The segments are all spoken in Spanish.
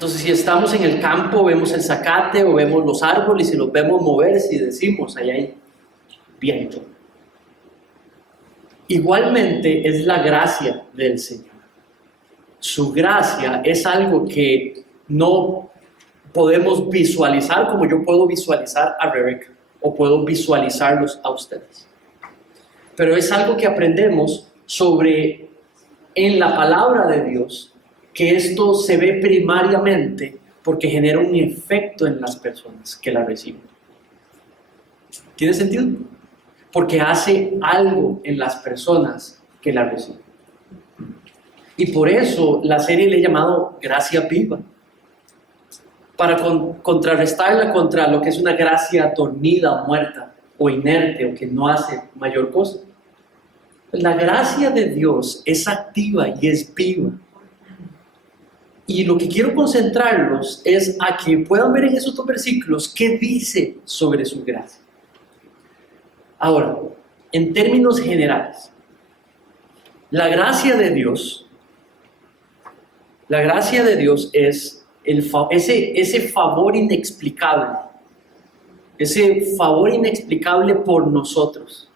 Entonces, si estamos en el campo, vemos el zacate o vemos los árboles y los vemos moverse y decimos, ahí hay viento. Igualmente es la gracia del Señor. Su gracia es algo que no podemos visualizar como yo puedo visualizar a Rebeca o puedo visualizarlos a ustedes. Pero es algo que aprendemos sobre en la palabra de Dios, que esto se ve primariamente porque genera un efecto en las personas que la reciben. ¿Tiene sentido? Porque hace algo en las personas que la reciben. Y por eso la serie le he llamado Gracia Viva, para contrarrestarla contra lo que es una gracia dormida, muerta o inerte o que no hace mayor cosa. La gracia de Dios es activa y es viva. Y lo que quiero concentrarlos es a que puedan ver en esos dos versículos qué dice sobre su gracia. Ahora, en términos generales, la gracia de Dios es ese favor inexplicable por nosotros,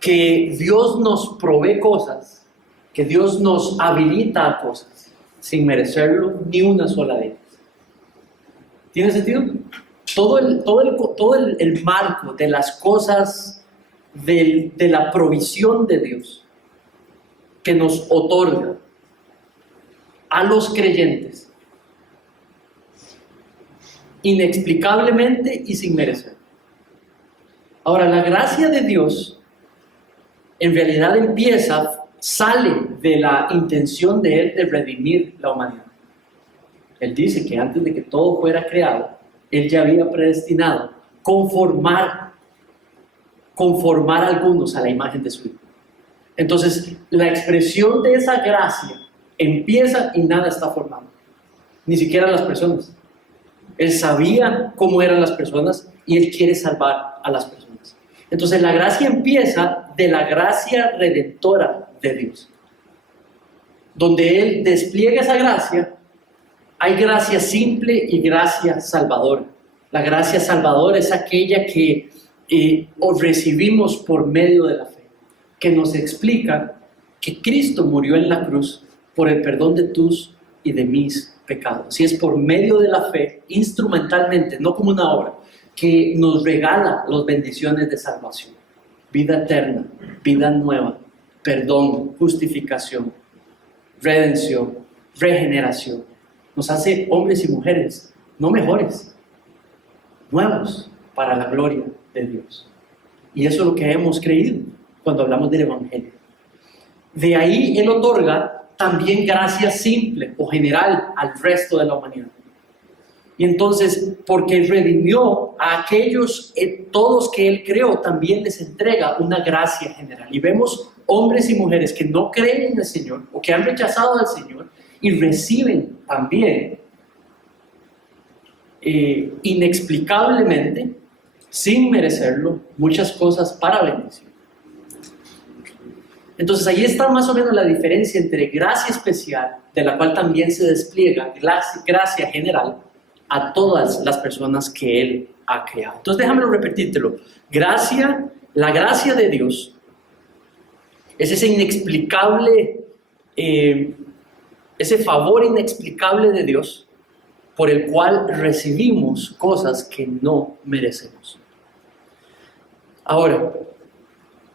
que Dios nos provee cosas, que Dios nos habilita a cosas, sin merecerlo ni una sola de ellas. ¿Tiene sentido? Todo el marco de las cosas de la provisión de Dios que nos otorga a los creyentes inexplicablemente y sin merecer. Ahora, la gracia de Dios en realidad sale de la intención de Él de redimir la humanidad. Él dice que antes de que todo fuera creado, Él ya había predestinado conformar a algunos a la imagen de su Hijo. Entonces, la expresión de esa gracia empieza y nada está formado, ni siquiera las personas. Él sabía cómo eran las personas y Él quiere salvar a las personas. Entonces la gracia empieza de la gracia redentora de Dios. Donde Él despliega esa gracia, hay gracia simple y gracia salvadora. La gracia salvadora es aquella que recibimos por medio de la fe, que nos explica que Cristo murió en la cruz por el perdón de tus y de mis pecados. Y es por medio de la fe, instrumentalmente, no como una obra, que nos regala las bendiciones de salvación, vida eterna, vida nueva, perdón, justificación, redención, regeneración. Nos hace hombres y mujeres, no mejores, nuevos para la gloria de Dios. Y eso es lo que hemos creído cuando hablamos del Evangelio. De ahí Él otorga también gracia simple o general al resto de la humanidad. Y entonces, porque Él redimió a aquellos, todos que Él creó, también les entrega una gracia general. Y vemos hombres y mujeres que no creen en el Señor o que han rechazado al Señor y reciben también inexplicablemente, sin merecerlo, muchas cosas para bendición. Entonces ahí está más o menos la diferencia entre gracia especial, de la cual también se despliega gracia general a todas las personas que Él ha creado. Entonces déjamelo repetírtelo. La gracia de Dios es ese inexplicable, ese favor inexplicable de Dios por el cual recibimos cosas que no merecemos. Ahora,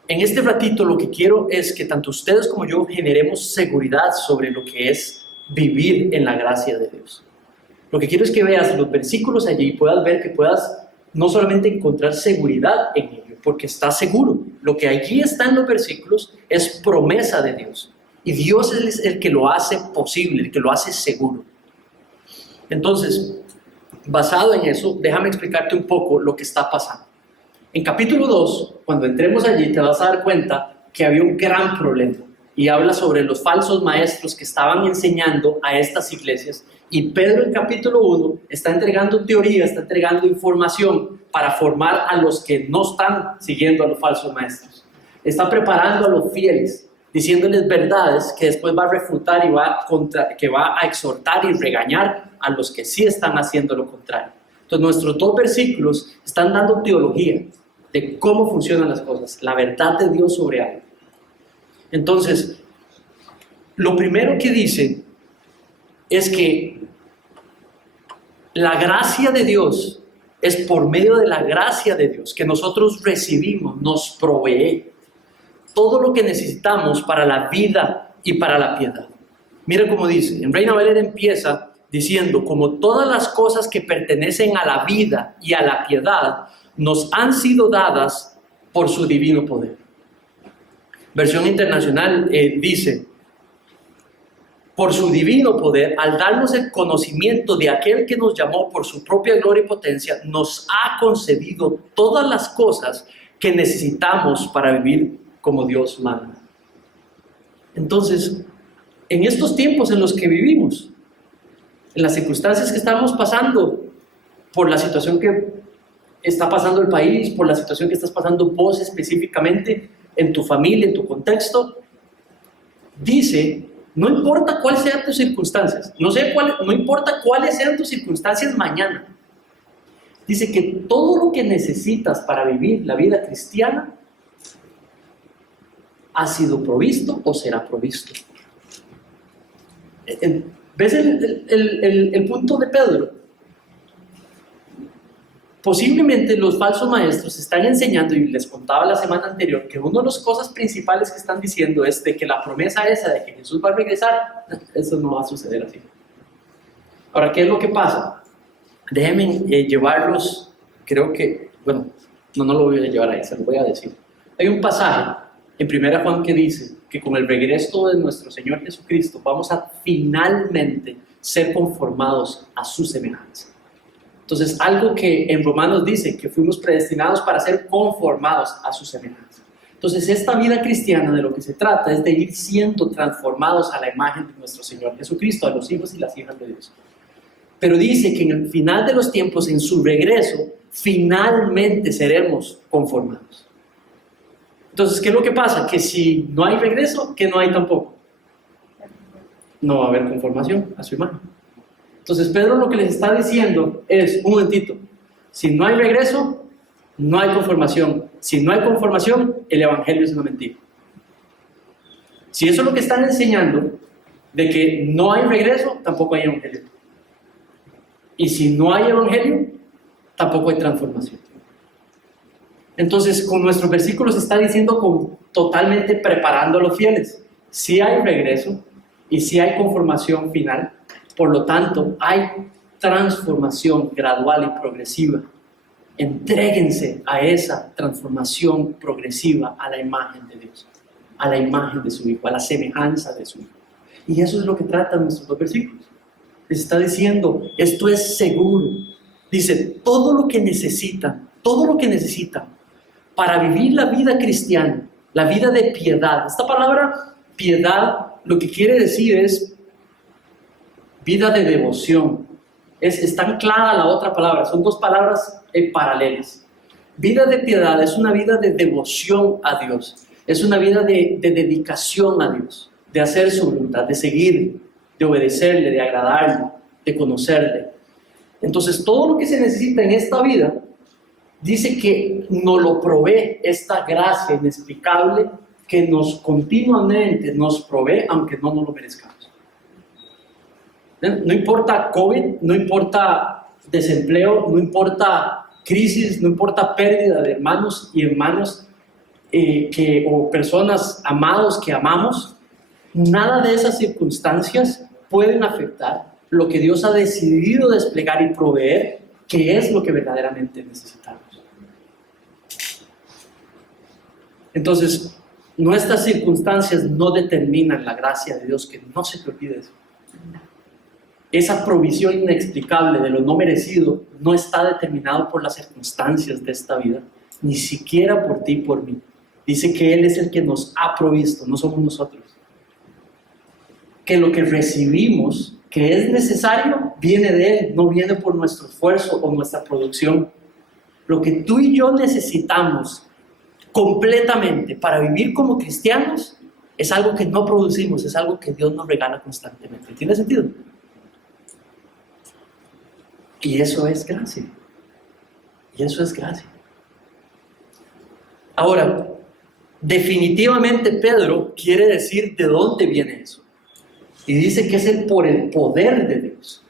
en este ratito lo que quiero es que tanto ustedes como yo generemos seguridad sobre lo que es vivir en la gracia de Dios. Lo que quiero es que veas los versículos allí y puedas ver que puedas no solamente encontrar seguridad en ello, porque está seguro. Lo que allí está en los versículos es promesa de Dios. Y Dios es el que lo hace posible, el que lo hace seguro. Entonces, basado en eso, déjame explicarte un poco lo que está pasando. En capítulo 2, cuando entremos allí, te vas a dar cuenta que había un gran problema. Y habla sobre los falsos maestros que estaban enseñando a estas iglesias. Y Pedro en capítulo 1 está entregando teoría, está entregando información para formar a los que no están siguiendo a los falsos maestros. Está preparando a los fieles diciéndoles verdades que después va a refutar y que va a exhortar y regañar a los que sí están haciendo lo contrario. Entonces nuestros 2 versículos están dando teología de cómo funcionan las cosas, la verdad de Dios sobre algo. Entonces, lo primero que dice es que la gracia de Dios es por medio de la gracia de Dios que nosotros recibimos, nos provee todo lo que necesitamos para la vida y para la piedad. Mira cómo dice, en Reina Valera empieza diciendo, como todas las cosas que pertenecen a la vida y a la piedad nos han sido dadas por su divino poder. Versión Internacional dice, por su divino poder, al darnos el conocimiento de aquel que nos llamó por su propia gloria y potencia, nos ha concedido todas las cosas que necesitamos para vivir como Dios manda. Entonces, en estos tiempos en los que vivimos, en las circunstancias que estamos pasando, por la situación que está pasando el país, por la situación que estás pasando vos específicamente, en tu familia, en tu contexto, dice, no importa cuáles sean tus circunstancias, no importa cuáles sean tus circunstancias mañana, dice que todo lo que necesitas para vivir la vida cristiana ha sido provisto o será provisto. ¿Ves el punto de Pedro? Posiblemente los falsos maestros están enseñando, y les contaba la semana anterior, que una de las cosas principales que están diciendo es de que la promesa esa de que Jesús va a regresar, eso no va a suceder así. Ahora, ¿qué es lo que pasa? Déjenme llevarlos, creo que, bueno, no lo voy a llevar ahí, se lo voy a decir. Hay un pasaje en 1 Juan que dice que con el regreso de nuestro Señor Jesucristo vamos a finalmente ser conformados a su semejanza. Entonces, algo que en Romanos dice que fuimos predestinados para ser conformados a su semejanza. Entonces, esta vida cristiana de lo que se trata es de ir siendo transformados a la imagen de nuestro Señor Jesucristo, a los hijos y las hijas de Dios. Pero dice que en el final de los tiempos, en su regreso, finalmente seremos conformados. Entonces, ¿qué es lo que pasa? Que si no hay regreso, que no hay tampoco. No va a haber conformación a su imagen. Entonces, Pedro lo que les está diciendo es, un momentito, si no hay regreso, no hay conformación. Si no hay conformación, el evangelio es una mentira. Si eso es lo que están enseñando, de que no hay regreso, tampoco hay evangelio. Y si no hay evangelio, tampoco hay transformación. Entonces, con nuestros versículos está diciendo totalmente preparando a los fieles. Sí hay regreso y sí hay conformación final. Por lo tanto, hay transformación gradual y progresiva. Entréguense a esa transformación progresiva a la imagen de Dios, a la imagen de su Hijo, a la semejanza de su Hijo. Y eso es lo que tratan nuestros 2 versículos. Les está diciendo, esto es seguro. Dice, todo lo que necesitan para vivir la vida cristiana, la vida de piedad. Esta palabra piedad lo que quiere decir es vida de devoción. Es tan clara la otra palabra, son 2 palabras paralelas. Vida de piedad es una vida de devoción a Dios, es una vida de dedicación a Dios, de hacer su voluntad, de seguirle, de obedecerle, de agradarle, de conocerle. Entonces, todo lo que se necesita en esta vida, dice que nos lo provee esta gracia inexplicable que nos continuamente nos provee, aunque no nos lo merezcamos. No importa COVID, no importa desempleo, no importa crisis, no importa pérdida de hermanos y hermanas o personas amados que amamos, nada de esas circunstancias pueden afectar lo que Dios ha decidido desplegar y proveer, que es lo que verdaderamente necesitamos. Entonces, nuestras circunstancias no determinan la gracia de Dios, que no se te olvide eso. Esa provisión inexplicable de lo no merecido no está determinado por las circunstancias de esta vida, ni siquiera por ti y por mí. Dice que Él es el que nos ha provisto, no somos nosotros. Que lo que recibimos, que es necesario, viene de Él, no viene por nuestro esfuerzo o nuestra producción. Lo que tú y yo necesitamos completamente para vivir como cristianos Es algo que no producimos, es algo que Dios nos regala constantemente. ¿Tiene sentido? Y eso es gracia. Y eso es gracia. Ahora, definitivamente Pedro quiere decir de dónde viene eso. Y dice que es por el poder de Dios.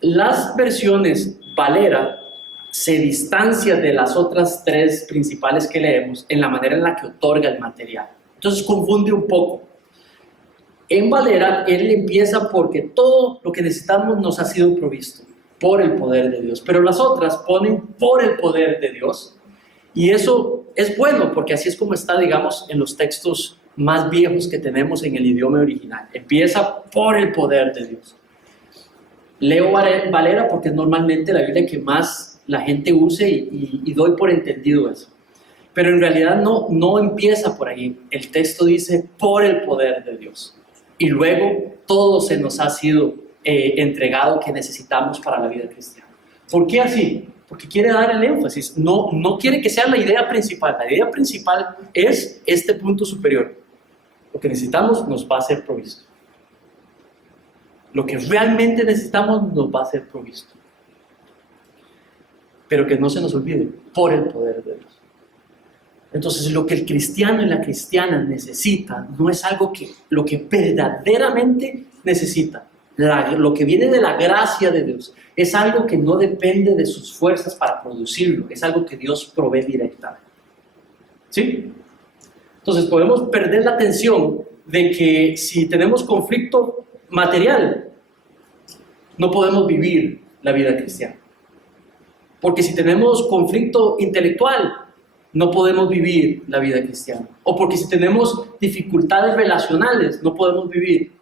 Las versiones Valera se distancian de las otras tres principales que leemos en la manera en la que otorga el material. Entonces confunde un poco. En Valera, él empieza porque todo lo que necesitamos nos ha sido provisto por el poder de Dios. Pero las otras ponen por el poder de Dios. Y eso es bueno porque así es como está, digamos, en los textos más viejos que tenemos en el idioma original. Empieza por el poder de Dios. Leo Valera porque es normalmente la Biblia que más la gente use y doy por entendido eso. Pero en realidad no empieza por ahí. El texto dice por el poder de Dios. Y luego todo se nos ha sido entregado que necesitamos para la vida cristiana. ¿Por qué así? Porque quiere dar el énfasis. No quiere que sea la idea principal. La idea principal es este punto superior. Lo que necesitamos nos va a ser provisto. Lo que realmente necesitamos nos va a ser provisto. Pero que no se nos olvide, por el poder de Dios. Entonces, lo que el cristiano y la cristiana necesita no es algo que lo que verdaderamente necesita. Lo que viene de la gracia de Dios es algo que no depende de sus fuerzas para producirlo. Es algo que Dios provee directamente. ¿Sí? Entonces, podemos perder la atención de que si tenemos conflicto material, no podemos vivir la vida cristiana. Porque si tenemos conflicto intelectual, no podemos vivir la vida cristiana. O porque si tenemos dificultades relacionales, no podemos vivir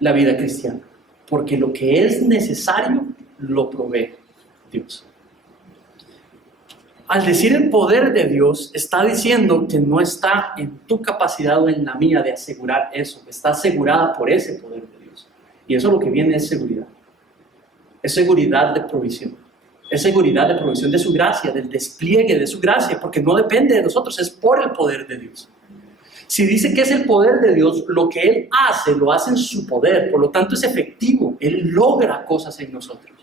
la vida cristiana. Porque lo que es necesario, lo provee Dios. Al decir el poder de Dios, está diciendo que no está en tu capacidad o en la mía de asegurar eso. Está asegurada por ese poder de Dios. Y eso lo que viene es seguridad. Es seguridad de provisión. Es seguridad de provisión de su gracia, del despliegue de su gracia, porque no depende de nosotros, es por el poder de Dios. Si dice que es el poder de Dios, lo que Él hace, lo hace en su poder, por lo tanto es efectivo. Él logra cosas en nosotros.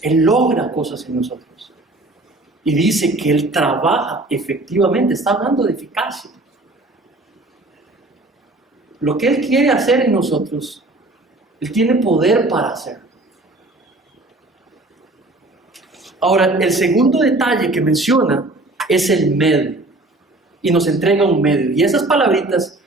Él logra cosas en nosotros. Y dice que Él trabaja efectivamente, está hablando de eficacia. Lo que Él quiere hacer en nosotros, Él tiene poder para hacerlo. Ahora, el segundo detalle que menciona es el medio. Y nos entrega un medio. Y esas palabritas,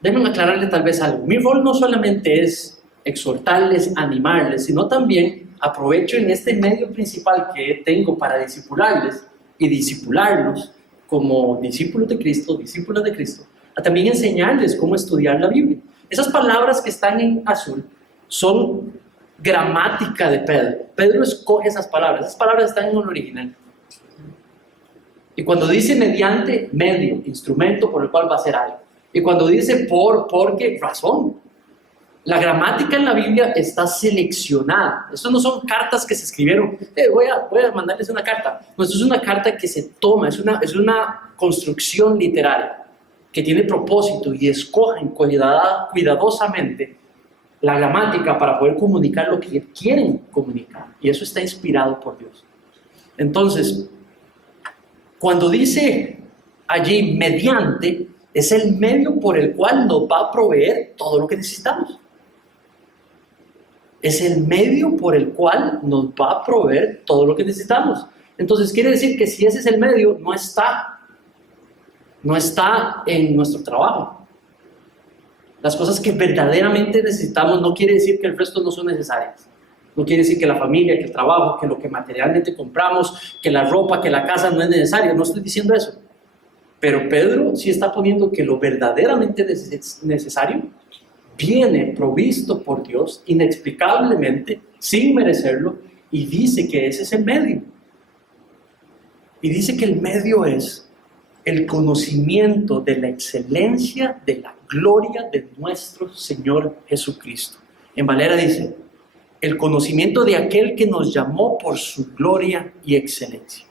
déjenme aclararle tal vez algo. Mi rol no solamente es exhortarles, animarles, sino también aprovecho en este medio principal que tengo para discipularles y discipularlos como discípulos de Cristo, a también enseñarles cómo estudiar la Biblia. Esas palabras que están en azul son gramática de Pedro. Pedro escoge esas palabras están en el original. Y cuando dice mediante, medio, instrumento por el cual va a hacer algo. Y cuando dice porque, razón. La gramática en la Biblia está seleccionada. Esto no son cartas que se escribieron. Voy a mandarles una carta. No, esto es una carta que se toma, es una construcción literaria que tiene propósito y escogen cuidadosamente la gramática para poder comunicar lo que quieren comunicar. Y eso está inspirado por Dios. Entonces, cuando dice allí mediante, es el medio por el cual nos va a proveer todo lo que necesitamos. Es el medio por el cual nos va a proveer todo lo que necesitamos. Entonces quiere decir que si ese es el medio, no está en nuestro trabajo. Las cosas que verdaderamente necesitamos no quiere decir que el resto no son necesarias. No quiere decir que la familia, que el trabajo, que lo que materialmente compramos, que la ropa, que la casa no es necesario. No estoy diciendo eso. Pero Pedro sí está poniendo que lo verdaderamente necesario viene provisto por Dios inexplicablemente, sin merecerlo, y dice que ese es el medio. Y dice que el medio es el conocimiento de la excelencia, de la gloria de nuestro Señor Jesucristo. En Valera dice, el conocimiento de aquel que nos llamó por su gloria y excelencia.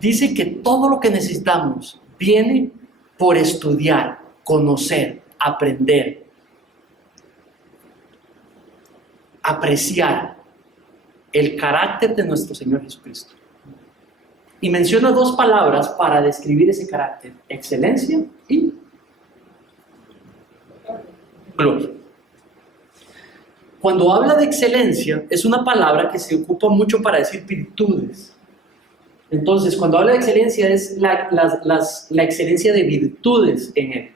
Dice que todo lo que necesitamos viene por estudiar, conocer, aprender, apreciar el carácter de nuestro Señor Jesucristo. Y menciona dos palabras para describir ese carácter: excelencia y gloria. Cuando habla de excelencia, es una palabra que se ocupa mucho para decir virtudes. Entonces, cuando habla de excelencia, es la excelencia de virtudes en Él.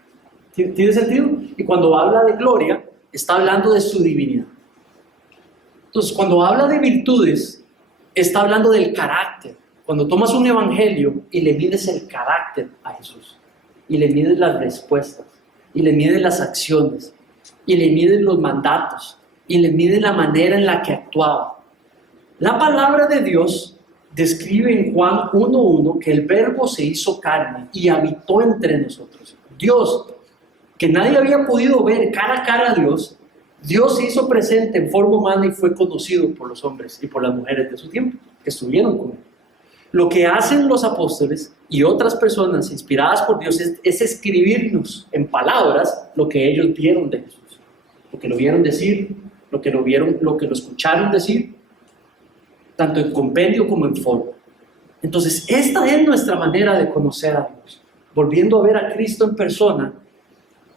¿Tiene sentido? Y cuando habla de gloria, está hablando de su divinidad. Entonces, cuando habla de virtudes, está hablando del carácter. Cuando tomas un evangelio y le mides el carácter a Jesús, y le mides las respuestas, y le mides las acciones, y le mides los mandatos, y le mides la manera en la que actuaba. La palabra de Dios describe en Juan 1:1 que el Verbo se hizo carne y habitó entre nosotros. Dios, que nadie había podido ver cara a cara a Dios, Dios se hizo presente en forma humana y fue conocido por los hombres y por las mujeres de su tiempo, que estuvieron con Él. Lo que hacen los apóstoles y otras personas inspiradas por Dios es escribirnos en palabras lo que ellos vieron de Jesús, lo que lo vieron decir, lo que lo escucharon decir, tanto en compendio como en forma. Entonces, esta es nuestra manera de conocer a Dios, volviendo a ver a Cristo en persona,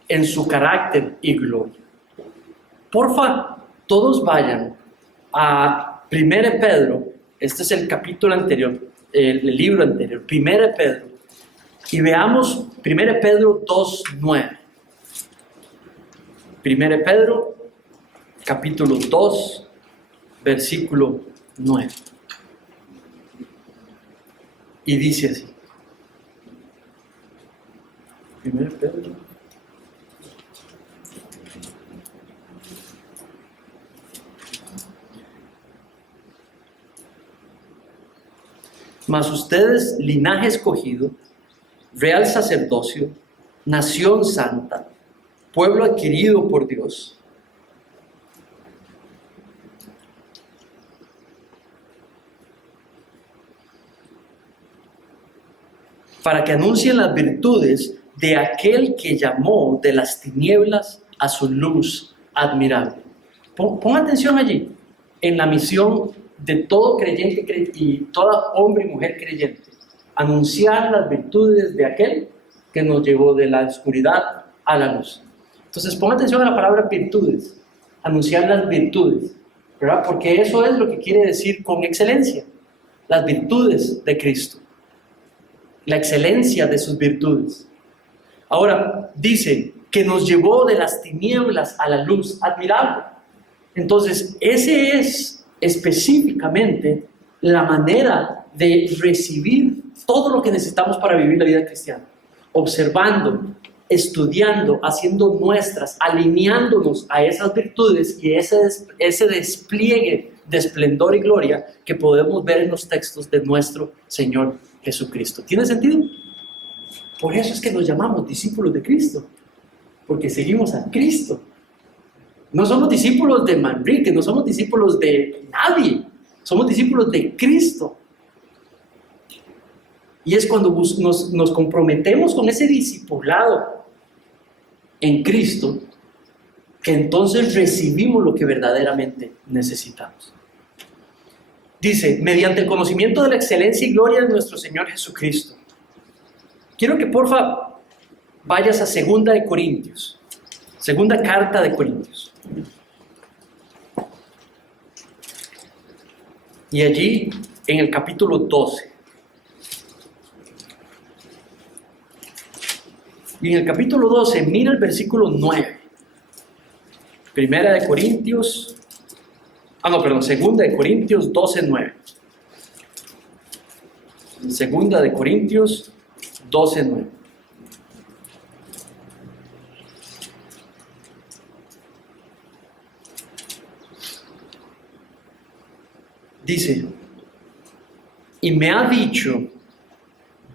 en su carácter y gloria. Porfa, todos vayan a 1 Pedro, este es el capítulo anterior, el libro anterior, 1 Pedro, y veamos 1 Pedro 2:9. 1 Pedro, capítulo 2, versículo 9. Y dice así. 1 Pedro. Mas ustedes, linaje escogido, real sacerdocio, nación santa, pueblo adquirido por Dios, para que anuncien las virtudes de aquel que llamó de las tinieblas a su luz admirable. Pon atención allí, en la misión de todo creyente y toda hombre y mujer creyente, anunciar las virtudes de aquel que nos llevó de la oscuridad a la luz. Entonces, pon atención a la palabra virtudes, anunciar las virtudes, ¿verdad? Porque eso es lo que quiere decir con excelencia, las virtudes de Cristo, la excelencia de sus virtudes. Ahora, dice que nos llevó de las tinieblas a la luz admirable. Entonces, ese es específicamente la manera de recibir todo lo que necesitamos para vivir la vida cristiana, observando, estudiando, haciendo nuestras, alineándonos a esas virtudes y ese despliegue de esplendor y gloria que podemos ver en los textos de nuestro Señor Jesucristo. ¿Tiene sentido? Por eso es que nos llamamos discípulos de Cristo, porque seguimos a Cristo. No somos discípulos de Manrique, no somos discípulos de nadie, somos discípulos de Cristo. Y es cuando nos comprometemos con ese discipulado en Cristo, que entonces recibimos lo que verdaderamente necesitamos. Dice, mediante el conocimiento de la excelencia y gloria de nuestro Señor Jesucristo. Quiero que porfa vayas a 2 de Corintios, segunda carta de Corintios. Y allí, en el capítulo 12. Y en el capítulo 12, mira el versículo 9. Segunda de Corintios 12:9. Segunda de Corintios 12:9. Dice, y me ha dicho,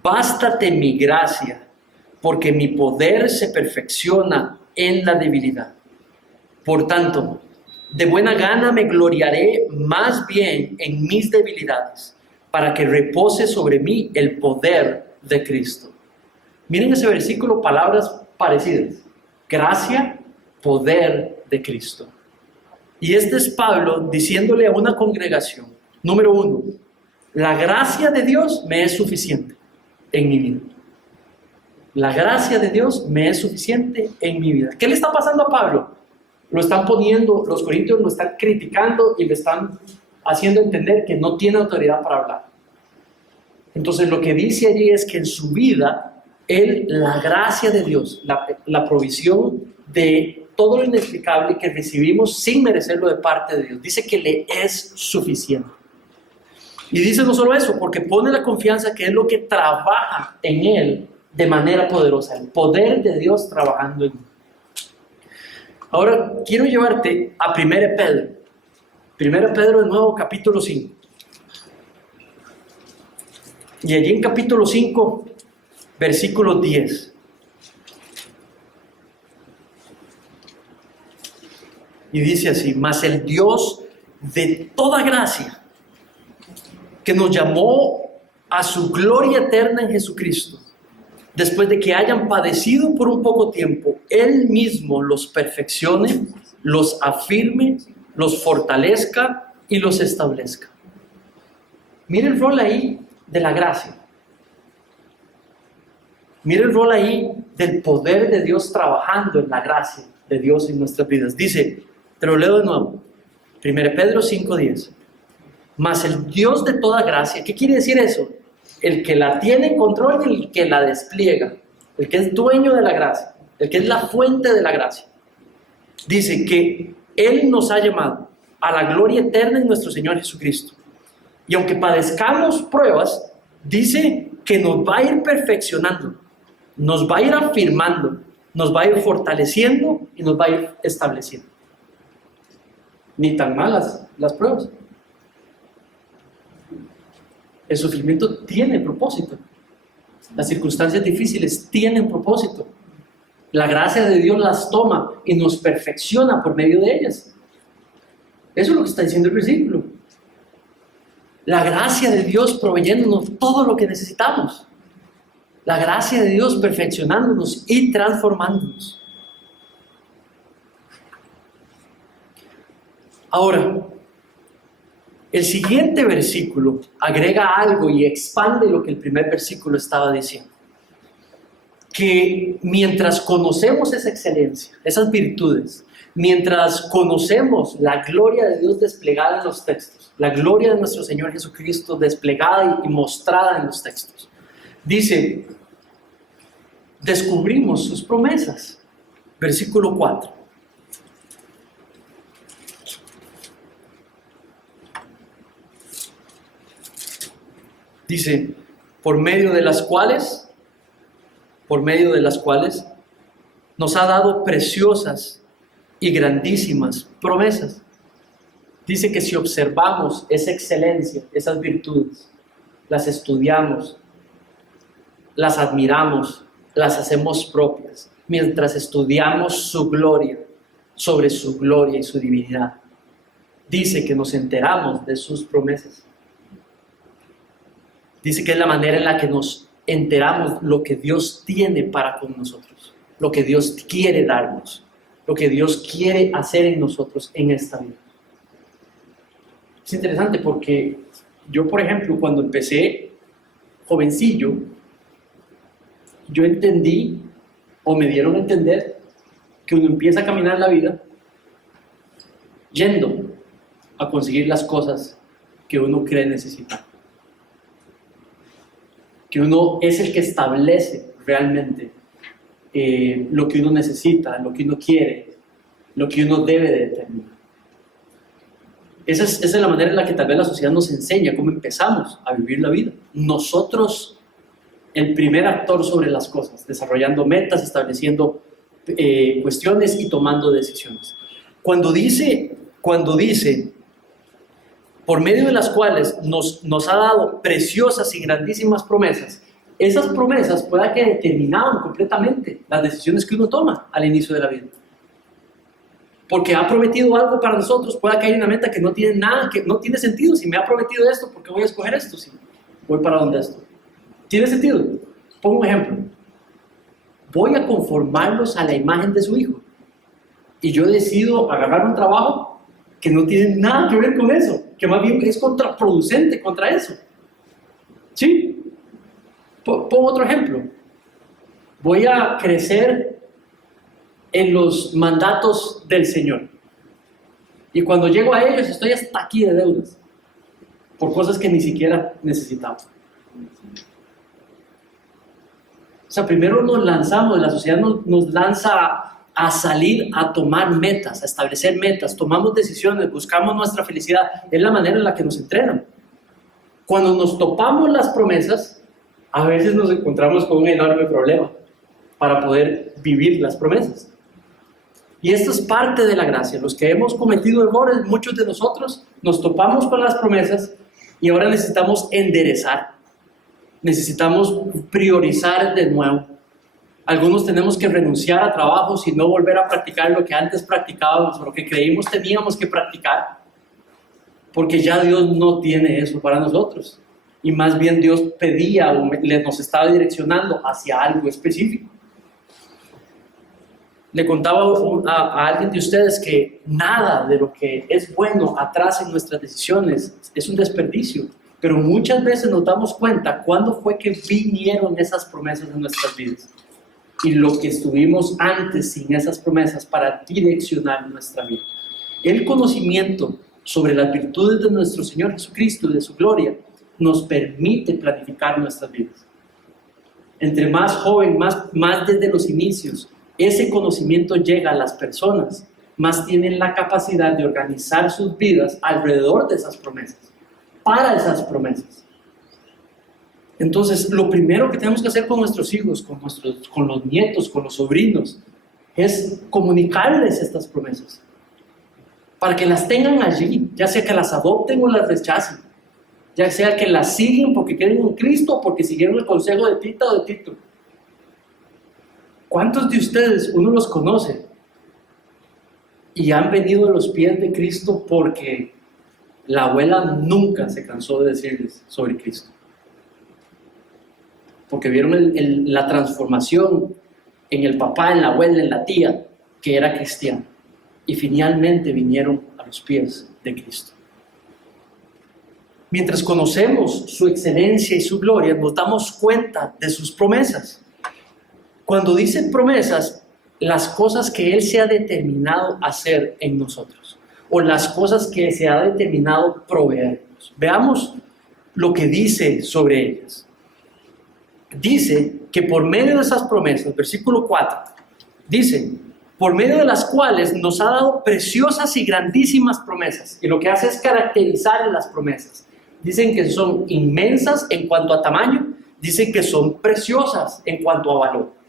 bástate mi gracia, porque mi poder se perfecciona en la debilidad. Por tanto, de buena gana me gloriaré más bien en mis debilidades, para que repose sobre mí el poder de Cristo. Miren ese versículo, palabras parecidas. Gracia, poder de Cristo. Y este es Pablo diciéndole a una congregación, número 1, la gracia de Dios me es suficiente en mi vida. La gracia de Dios me es suficiente en mi vida. ¿Qué le está pasando a Pablo? Lo están poniendo, los corintios lo están criticando y le están haciendo entender que no tiene autoridad para hablar. Entonces lo que dice allí es que en su vida, la gracia de Dios, la provisión de todo lo inexplicable que recibimos sin merecerlo de parte de Dios, dice que le es suficiente. Y dice no solo eso, porque pone la confianza que es lo que trabaja en él de manera poderosa, el poder de Dios trabajando en él. Ahora quiero llevarte a 1 Pedro. 1 Pedro de nuevo, capítulo 5. Y allí en capítulo 5, versículo 10. Y dice así: mas el Dios de toda gracia, que nos llamó a su gloria eterna en Jesucristo, después de que hayan padecido por un poco tiempo, Él mismo los perfeccione, los afirme, los fortalezca y los establezca. Mire el rol ahí de la gracia. Mire el rol ahí del poder de Dios trabajando en la gracia de Dios en nuestras vidas. Dice, te lo leo de nuevo, 1 Pedro 5:10. Mas el Dios de toda gracia, ¿qué quiere decir eso? El que la tiene en control y el que la despliega, el que es dueño de la gracia, el que es la fuente de la gracia. Dice que Él nos ha llamado a la gloria eterna en nuestro Señor Jesucristo. Y aunque padezcamos pruebas, dice que nos va a ir perfeccionando, nos va a ir afirmando, nos va a ir fortaleciendo y nos va a ir estableciendo. Ni tan malas las pruebas. El sufrimiento tiene propósito. Las circunstancias difíciles tienen propósito. La gracia de Dios las toma y nos perfecciona por medio de ellas. Eso es lo que está diciendo el versículo. La gracia de Dios proveyéndonos todo lo que necesitamos. La gracia de Dios perfeccionándonos y transformándonos. Ahora, el siguiente versículo agrega algo y expande lo que el primer versículo estaba diciendo. Que mientras conocemos esa excelencia, esas virtudes, mientras conocemos la gloria de Dios desplegada en los textos, la gloria de nuestro Señor Jesucristo desplegada y mostrada en los textos, dice, descubrimos sus promesas. Versículo 4. Dice, por medio de las cuales nos ha dado preciosas y grandísimas promesas. Dice que si observamos esa excelencia, esas virtudes, las estudiamos, las admiramos, las hacemos propias, mientras estudiamos su gloria, sobre su gloria y su divinidad. Dice que nos enteramos de sus promesas. Dice que es la manera en la que nos enteramos lo que Dios tiene para con nosotros, lo que Dios quiere darnos, lo que Dios quiere hacer en nosotros en esta vida. Es interesante porque yo, por ejemplo, cuando empecé jovencillo, yo entendí o me dieron a entender que uno empieza a caminar la vida yendo a conseguir las cosas que uno cree necesitar. Que uno es el que establece realmente lo que uno necesita, lo que uno quiere, lo que uno debe de determinar. Esa es la manera en la que tal vez la sociedad nos enseña cómo empezamos a vivir la vida. Nosotros, el primer actor sobre las cosas, desarrollando metas, estableciendo cuestiones y tomando decisiones. Cuando dice, por medio de las cuales nos ha dado preciosas y grandísimas promesas, esas promesas pueda que determinaban completamente las decisiones que uno toma al inicio de la vida. Porque ha prometido algo para nosotros, pueda que haya una meta que no tiene nada, que no tiene sentido. Si me ha prometido esto, ¿por qué voy a escoger esto? Si voy para donde esto. ¿Tiene sentido? Pongo un ejemplo. voy a conformarlos a la imagen de su Hijo. Y yo decido agarrar un trabajo que no tiene nada que ver con eso, que más bien es contraproducente contra eso. ¿Sí? Pongo otro ejemplo. Voy a crecer en los mandatos del Señor. Y cuando llego a ellos estoy hasta aquí de deudas por cosas que ni siquiera necesitaba. O sea, primero nos lanzamos, la sociedad nos lanza a salir a tomar metas, a establecer metas, tomamos decisiones, buscamos nuestra felicidad. Es la manera en la que nos entrenan. Cuando nos topamos las promesas, a veces nos encontramos con un enorme problema para poder vivir las promesas. Y esto es parte de la gracia. Los que hemos cometido errores, muchos de nosotros, nos topamos con las promesas y ahora necesitamos enderezar. Necesitamos priorizar de nuevo. Algunos tenemos que renunciar a trabajos y no volver a practicar lo que antes practicábamos, lo que creímos teníamos que practicar, porque ya Dios no tiene eso para nosotros. Y más bien Dios pedía o nos estaba direccionando hacia algo específico. Le contaba a alguien de ustedes que nada de lo que es bueno atrás en nuestras decisiones es un desperdicio, pero muchas veces nos damos cuenta cuándo fue que vinieron esas promesas en nuestras vidas y lo que estuvimos antes sin esas promesas para direccionar nuestra vida. El conocimiento sobre las virtudes de nuestro Señor Jesucristo y de su gloria nos permite planificar nuestras vidas. Entre más joven, más desde los inicios, ese conocimiento llega a las personas, más tienen la capacidad de organizar sus vidas alrededor de esas promesas, para esas promesas. Entonces, lo primero que tenemos que hacer con nuestros hijos, con los nietos, con los sobrinos, es comunicarles estas promesas, para que las tengan allí, ya sea que las adopten o las rechacen, ya sea que las siguen porque creen en Cristo o porque siguieron el consejo de Tita o de Tito. ¿Cuántos de ustedes uno los conoce y han venido a los pies de Cristo porque la abuela nunca se cansó de decirles sobre Cristo? Porque vieron la transformación en el papá, en la abuela, en la tía, que era cristiana. Y finalmente vinieron a los pies de Cristo. Mientras conocemos su excelencia y su gloria, nos damos cuenta de sus promesas. Cuando dice promesas, las cosas que Él se ha determinado hacer en nosotros, o las cosas que se ha determinado proveernos. Veamos lo que dice sobre ellas. Dice que por medio de esas promesas, versículo 4, dice, por medio de las cuales nos ha dado preciosas y grandísimas promesas. Y lo que hace es caracterizar las promesas. Dicen que son inmensas en cuanto a tamaño, dicen que son preciosas en cuanto a valor.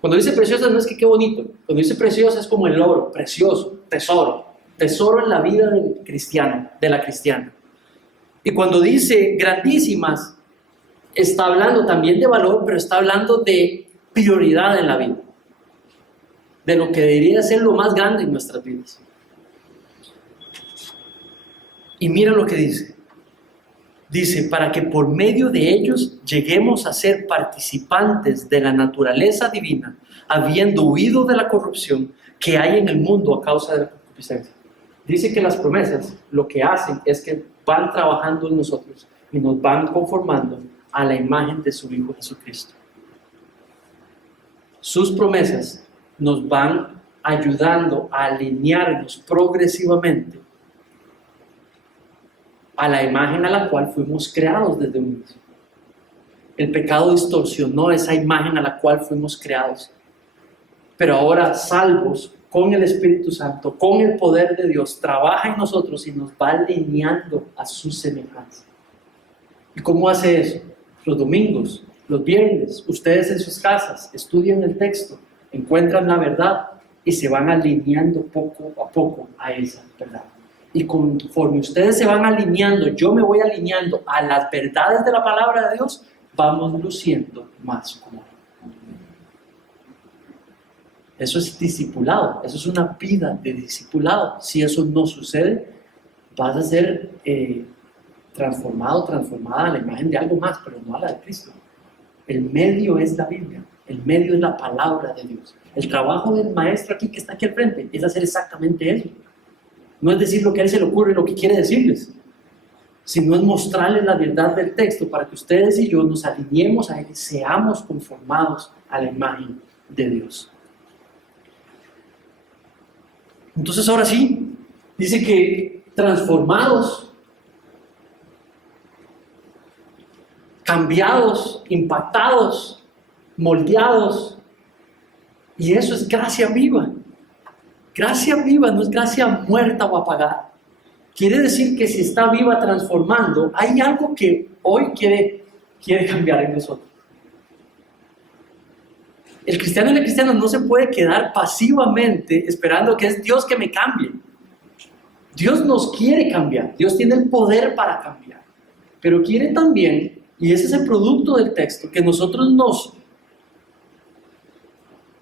Cuando dice preciosas no es que qué bonito, cuando dice preciosa es como el oro, precioso, tesoro en la vida del cristiano, de la cristiana. Y cuando dice grandísimas, está hablando también de valor, pero está hablando de prioridad en la vida, de lo que debería ser lo más grande en nuestras vidas. Y mira lo que dice. Dice, para que por medio de ellos lleguemos a ser participantes de la naturaleza divina, habiendo huido de la corrupción que hay en el mundo a causa de la concupiscencia. Dice que las promesas lo que hacen es que van trabajando en nosotros y nos van conformando a la imagen de su Hijo Jesucristo. Sus promesas nos van ayudando a alinearnos progresivamente a la imagen a la cual fuimos creados desde un inicio. El pecado distorsionó esa imagen a la cual fuimos creados. Pero ahora, salvos con el Espíritu Santo, con el poder de Dios, trabaja en nosotros y nos va alineando a su semejanza. ¿Y cómo hace eso? Los domingos, los viernes, ustedes en sus casas estudian el texto, encuentran la verdad y se van alineando poco a poco a esa verdad. Y conforme ustedes se van alineando, yo me voy alineando a las verdades de la palabra de Dios, vamos luciendo más como Él. Eso es discipulado, eso es una vida de discipulado. Si eso no sucede, vas a ser transformada a la imagen de algo más, pero no a la de Cristo. El medio es la Biblia. El medio es la palabra de Dios. El trabajo del maestro aquí que está aquí al frente es hacer exactamente eso. No es decir lo que a él se le ocurre y lo que quiere decirles, sino es mostrarles la verdad del texto para que ustedes y yo nos alineemos a él y seamos conformados a la imagen de Dios. Entonces ahora sí, dice que transformados, cambiados, impactados, moldeados, y eso es gracia viva. Gracia viva no es gracia muerta o apagada. Quiere decir que si está viva transformando, hay algo que hoy quiere cambiar en nosotros. El cristiano y la cristiana no se puede quedar pasivamente esperando que es Dios que me cambie. Dios nos quiere cambiar. Dios tiene el poder para cambiar. Pero quiere también, y ese es el producto del texto, que nosotros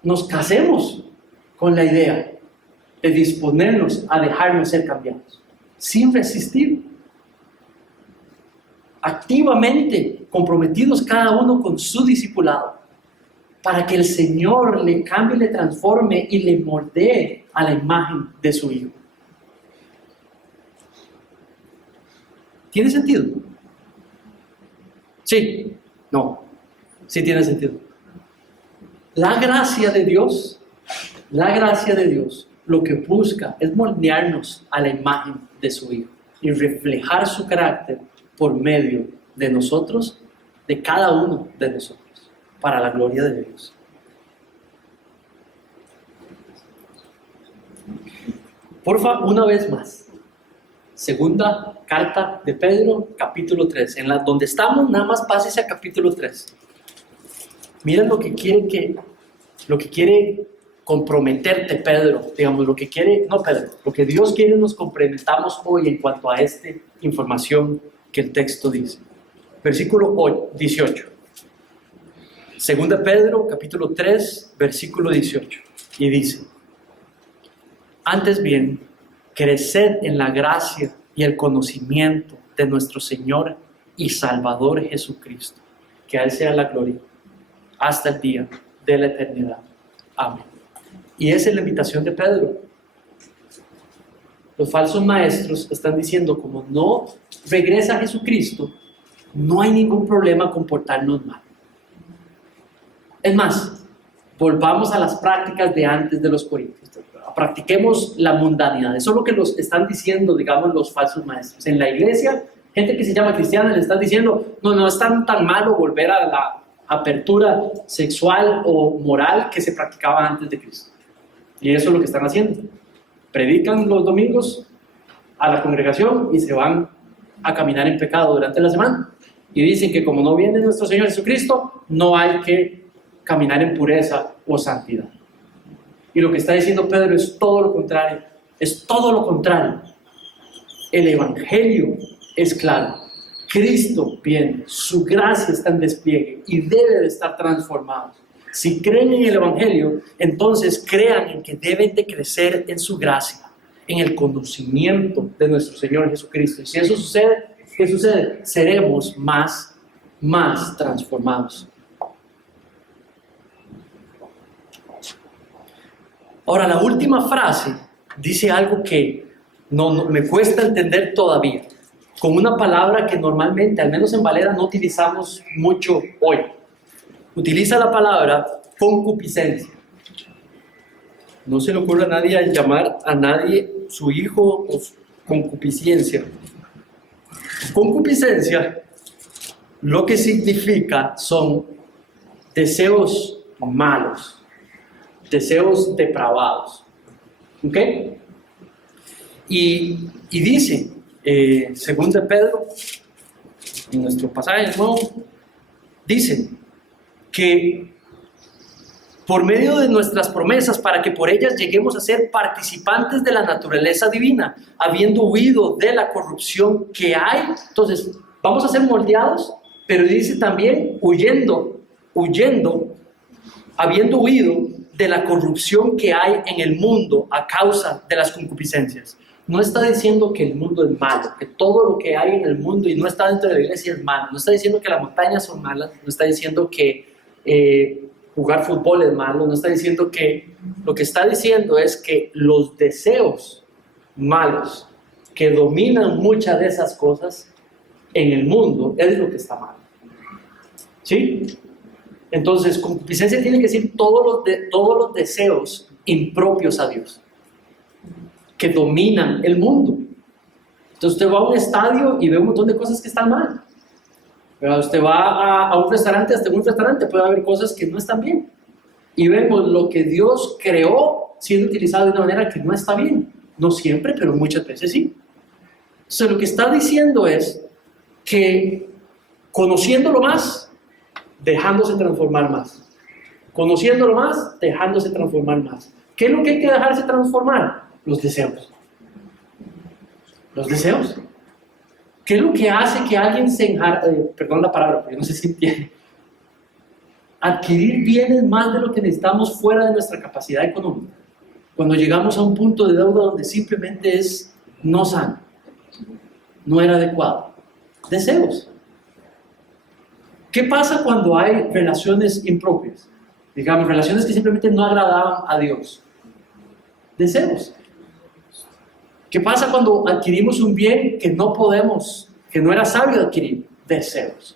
nos casemos con la idea de disponernos a dejarnos ser cambiados, sin resistir, activamente comprometidos cada uno con su discipulado, para que el Señor le cambie, le transforme y le moldee a la imagen de su Hijo. ¿Tiene sentido? Sí, no, sí tiene sentido. La gracia de Dios, lo que busca es moldearnos a la imagen de su Hijo y reflejar su carácter por medio de nosotros, de cada uno de nosotros, para la gloria de Dios. Porfa, una vez más. Segunda carta de Pedro, capítulo 3. Donde estamos, nada más pásese a capítulo 3. Miren lo que quiere comprometerte Pedro, digamos, lo que Dios quiere nos comprometamos hoy en cuanto a esta información que el texto dice. Versículo 18. Segunda Pedro, capítulo 3, versículo 18. Y dice: antes bien, creced en la gracia y el conocimiento de nuestro Señor y Salvador Jesucristo. Que a Él sea la gloria hasta el día de la eternidad. Amén. Y esa es la invitación de Pedro. Los falsos maestros están diciendo, como no regresa a Jesucristo, no hay ningún problema con portarnos mal. Es más, volvamos a las prácticas de antes de los Corintios. Practiquemos la mundanidad. Eso es lo que los están diciendo, digamos, los falsos maestros. En la iglesia, gente que se llama cristiana le están diciendo, no es tan malo volver a la apertura sexual o moral que se practicaba antes de Cristo. Y eso es lo que están haciendo. Predican los domingos a la congregación y se van a caminar en pecado durante la semana. Y dicen que como no viene nuestro Señor Jesucristo, no hay que caminar en pureza o santidad. Y lo que está diciendo Pedro es todo lo contrario. Es todo lo contrario. El Evangelio es claro. Cristo viene, su gracia está en despliegue y debe de estar transformado. Si creen en el Evangelio, entonces crean en que deben de crecer en su gracia, en el conocimiento de nuestro Señor Jesucristo. Y si eso sucede, ¿qué sucede? Seremos más transformados. Ahora, la última frase dice algo que no me cuesta entender todavía, con una palabra que normalmente, al menos en Valera, no utilizamos mucho hoy. Utiliza la palabra concupiscencia. No se le ocurre a nadie llamar a nadie su hijo o concupiscencia. Concupiscencia, lo que significa son deseos malos, deseos depravados. ¿Ok? Y dice, según de Pedro, en nuestro pasaje nuevo, dice que por medio de nuestras promesas, para que por ellas lleguemos a ser participantes de la naturaleza divina, habiendo huido de la corrupción que hay. Entonces, vamos a ser moldeados, pero dice también huyendo, habiendo huido de la corrupción que hay en el mundo a causa de las concupiscencias. No está diciendo que el mundo es malo, que todo lo que hay en el mundo y no está dentro de la iglesia es malo. No está diciendo que las montañas son malas, no está diciendo que jugar fútbol es malo, no está diciendo que, lo que está diciendo es que los deseos malos que dominan muchas de esas cosas en el mundo es lo que está mal. ¿Sí? Entonces, concupiscencia tiene que decir todos los deseos impropios a Dios, que dominan el mundo. Entonces usted va a un estadio y ve un montón de cosas que están mal. Pero usted va a un restaurante, hasta en un restaurante puede haber cosas que no están bien. Y vemos lo que Dios creó siendo utilizado de una manera que no está bien. No siempre, pero muchas veces sí. Entonces lo que está diciendo es que conociéndolo más, dejándose transformar más. Conociéndolo más, dejándose transformar más. ¿Qué es lo que hay que dejarse transformar? Los deseos. Los deseos. ¿Qué es lo que hace que alguien se perdón la palabra, porque no sé si entiende. Adquirir bienes más de lo que necesitamos fuera de nuestra capacidad económica. Cuando llegamos a un punto de deuda donde simplemente es no sano, no era adecuado. Deseos. ¿Qué pasa cuando hay relaciones impropias? Digamos, relaciones que simplemente no agradaban a Dios. Deseos. ¿Qué pasa cuando adquirimos un bien que no podemos, que no era sabio adquirir? Deseos.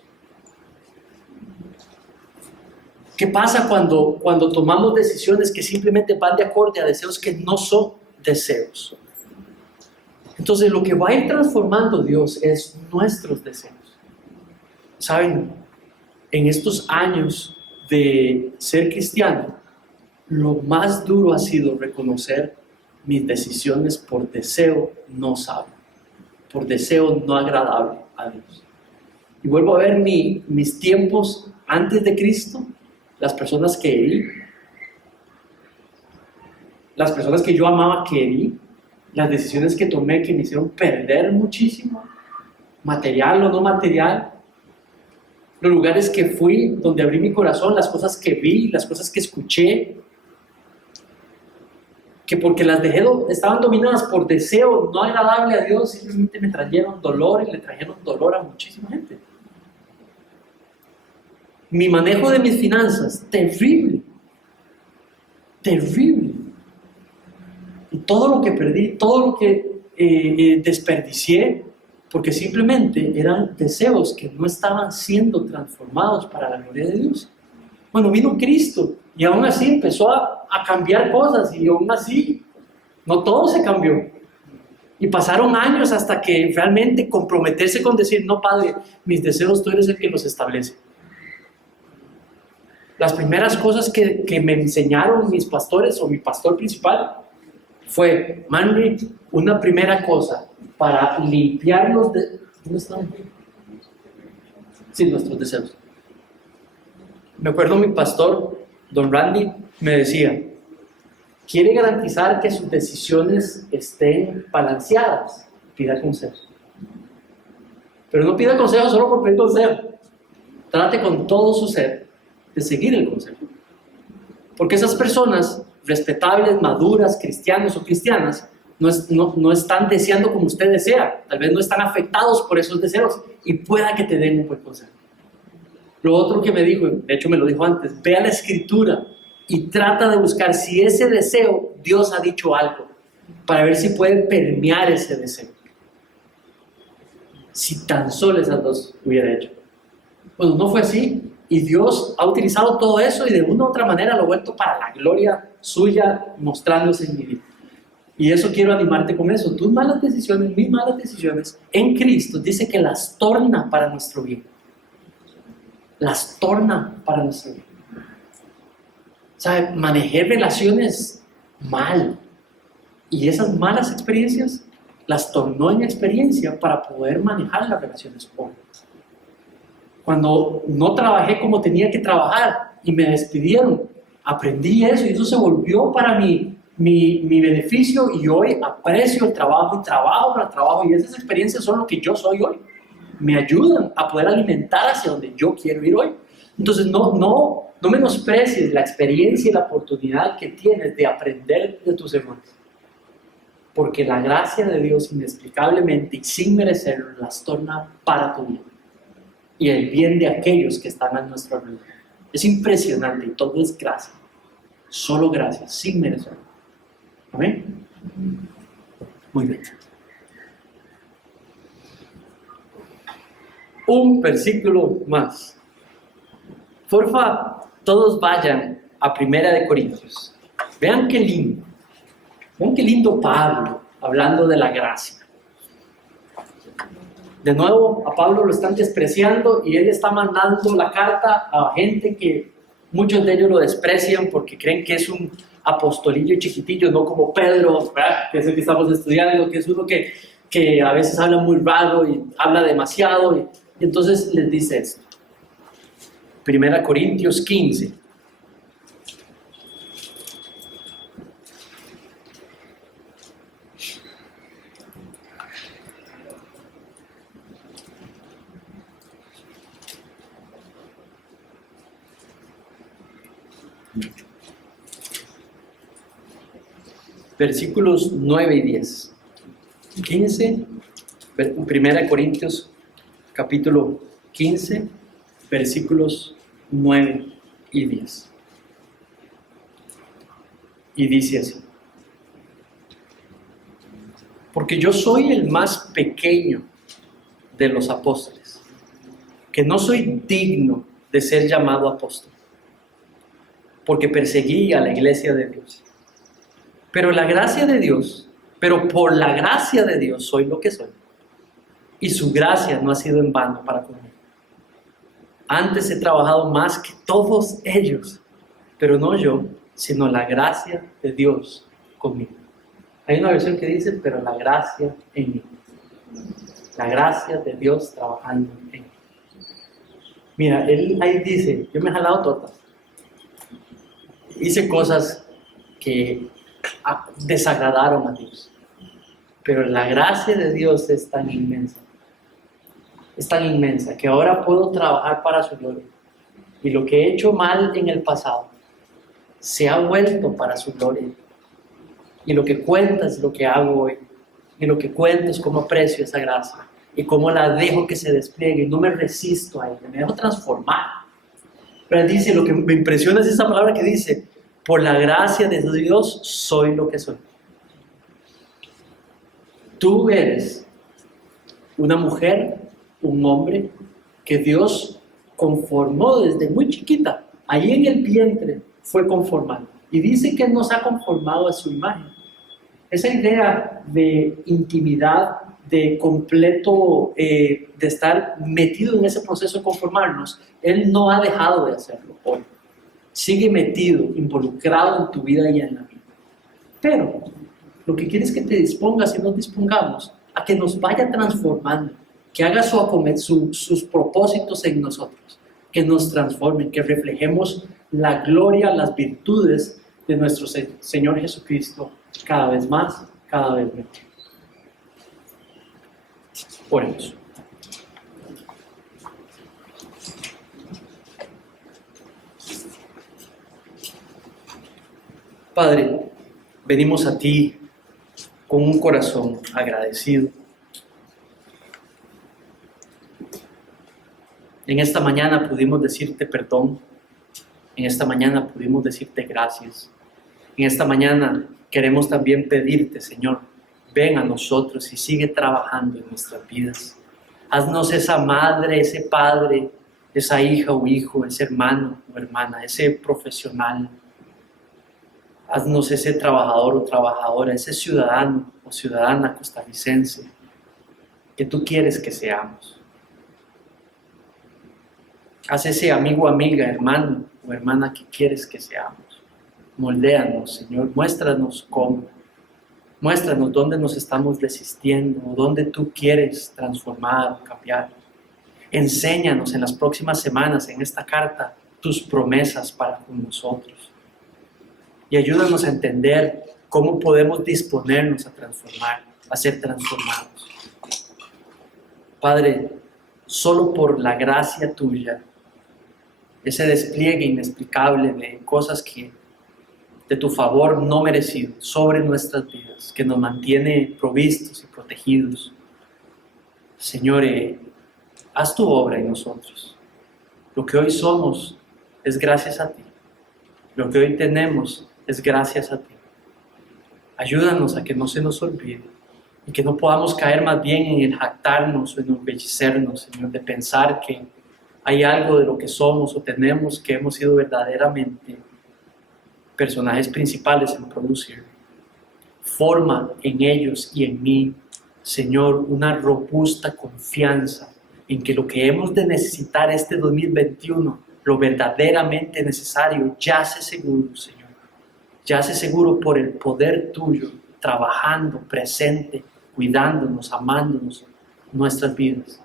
¿Qué pasa cuando tomamos decisiones que simplemente van de acuerdo a deseos que no son deseos? Entonces, lo que va a ir transformando Dios es nuestros deseos. ¿Saben? En estos años de ser cristiano, lo más duro ha sido reconocer mis decisiones por deseo no sabio, por deseo no agradable a Dios. Y vuelvo a ver mis tiempos antes de Cristo, las personas que herí, las personas que yo amaba que herí, las decisiones que tomé que me hicieron perder muchísimo, material o no material, los lugares que fui, donde abrí mi corazón, las cosas que vi, las cosas que escuché, que porque las dejé, estaban dominadas por deseo no agradable a Dios, simplemente me trajeron dolor y le trajeron dolor a muchísima gente. Mi manejo de mis finanzas, terrible, terrible. Y todo lo que perdí, todo lo que desperdicié, porque simplemente eran deseos que no estaban siendo transformados para la gloria de Dios. Bueno, vino Cristo y aún así empezó a cambiar cosas y aún así no todo se cambió. Y pasaron años hasta que realmente comprometerse con decir, no, Padre, mis deseos tú eres el que los establece. Las primeras cosas que me enseñaron mis pastores o mi pastor principal fue, Manri, una primera cosa para limpiar ¿dónde están? Sí, nuestros deseos. Me acuerdo mi pastor, don Randy, me decía, quiere garantizar que sus decisiones estén balanceadas, pida consejos. Pero no pida consejos solo por pedir consejo. Trate con todo su ser de seguir el consejo. Porque esas personas respetables, maduras, cristianos o cristianas, no están deseando como usted desea. Tal vez no están afectados por esos deseos y pueda que te den un buen consejo. Lo otro que me dijo, de hecho me lo dijo antes, ve a la escritura y trata de buscar si ese deseo Dios ha dicho algo para ver si puede permear ese deseo. Si tan solo esas dos hubiera hecho. Bueno, no fue así y Dios ha utilizado todo eso y de una u otra manera lo ha vuelto para la gloria suya mostrándose en mi vida. Y eso quiero animarte con eso. Tus malas decisiones, mis malas decisiones en Cristo dice que las torna para nuestro bien. Las torna para nuestro bien. ¿Sabe? Manejé relaciones mal. Y esas malas experiencias las tornó en experiencia para poder manejar las relaciones buenas. Cuando no trabajé como tenía que trabajar y me despidieron, aprendí eso y eso se volvió para mi beneficio y hoy aprecio el trabajo y trabajo para el trabajo y esas experiencias son lo que yo soy hoy. Me ayudan a poder alimentar hacia donde yo quiero ir hoy. Entonces no menosprecies la experiencia y la oportunidad que tienes de aprender de tus errores. Porque la gracia de Dios inexplicablemente y sin merecerlo las torna para tu bien y el bien de aquellos que están a nuestro alrededor. Es impresionante y todo es gracia. Solo gracia, sin merecer. ¿Amén? Muy bien. Un versículo más. Porfa, todos vayan a 1 Corintios. Vean qué lindo. Vean qué lindo Pablo hablando de la gracia. De nuevo, a Pablo lo están despreciando y él está mandando la carta a gente que muchos de ellos lo desprecian porque creen que es un apostolillo chiquitillo, no como Pedro, ¿verdad? Que es el que estamos estudiando, que es uno que a veces habla muy raro y habla demasiado. Y entonces les dice esto. 1 Corintios 15. Versículos 9 y 10. 15, 1 Corintios capítulo 15, versículos 9 y 10. Y dice así: porque yo soy el más pequeño de los apóstoles, que no soy digno de ser llamado apóstol, porque perseguí a la iglesia de Dios. Pero por la gracia de Dios soy lo que soy. Y su gracia no ha sido en vano para conmigo. Antes he trabajado más que todos ellos, pero no yo, sino la gracia de Dios conmigo. Hay una versión que dice, pero la gracia en mí. La gracia de Dios trabajando en mí. Mira, él ahí dice, yo me he jalado tortas. Hice cosas que desagradaron a Dios. Pero la gracia de Dios es tan inmensa que ahora puedo trabajar para su gloria. Y lo que he hecho mal en el pasado se ha vuelto para su gloria. Y lo que cuenta es lo que hago hoy. Y lo que cuento es cómo aprecio esa gracia y cómo la dejo que se despliegue y no me resisto a ella, me dejo transformar. Pero él dice, lo que me impresiona es esa palabra que dice, por la gracia de Dios soy lo que soy. Tú eres una mujer, un hombre que Dios conformó desde muy chiquita. Ahí en el vientre fue conformado. Y dice que nos ha conformado a su imagen. Esa idea de intimidad, de completo, de estar metido en ese proceso de conformarnos, Él no ha dejado de hacerlo hoy. Sigue metido, involucrado en tu vida y en la vida. Pero lo que quiere es que te dispongas y nos dispongamos a que nos vaya transformando, que haga sus propósitos en nosotros, que nos transformen, que reflejemos la gloria, las virtudes de nuestro Señor Jesucristo cada vez más, cada vez mejor. Oremos. Padre, venimos a ti con un corazón agradecido. En esta mañana pudimos decirte perdón. En esta mañana pudimos decirte gracias. En esta mañana queremos también pedirte, Señor, ven a nosotros y sigue trabajando en nuestras vidas. Haznos esa madre, ese padre, esa hija o hijo, ese hermano o hermana, ese profesional. Haznos ese trabajador o trabajadora, ese ciudadano o ciudadana costarricense que tú quieres que seamos. Haz ese amigo, amiga, hermano o hermana que quieres que seamos. Moldéanos, Señor, muéstranos cómo. Muéstranos dónde nos estamos desistiendo, o dónde tú quieres transformar, cambiar. Enséñanos en las próximas semanas, en esta carta, tus promesas para con nosotros. Y ayúdanos a entender cómo podemos disponernos a transformar, a ser transformados. Padre, solo por la gracia tuya, ese despliegue inexplicable de cosas que de tu favor no merecido sobre nuestras vidas, que nos mantiene provistos y protegidos. Señor, haz tu obra en nosotros. Lo que hoy somos es gracias a ti. Lo que hoy tenemos es gracias a ti. Ayúdanos a que no se nos olvide y que no podamos caer más bien en el jactarnos o enorgullecernos, Señor, de pensar que hay algo de lo que somos o tenemos que hemos sido verdaderamente personajes principales en producir. Forma en ellos y en mí, Señor, una robusta confianza en que lo que hemos de necesitar este 2021, lo verdaderamente necesario, yace seguro, Señor. Yace seguro por el poder tuyo, trabajando, presente, cuidándonos, amándonos nuestras vidas.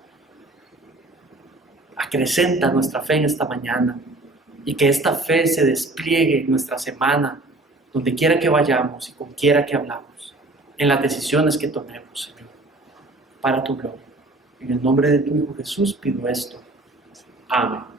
Acrecenta nuestra fe en esta mañana y que esta fe se despliegue en nuestra semana, donde quiera que vayamos y con quiera que hablamos, en las decisiones que tomemos, Señor, para tu gloria. En el nombre de tu Hijo Jesús pido esto. Amén.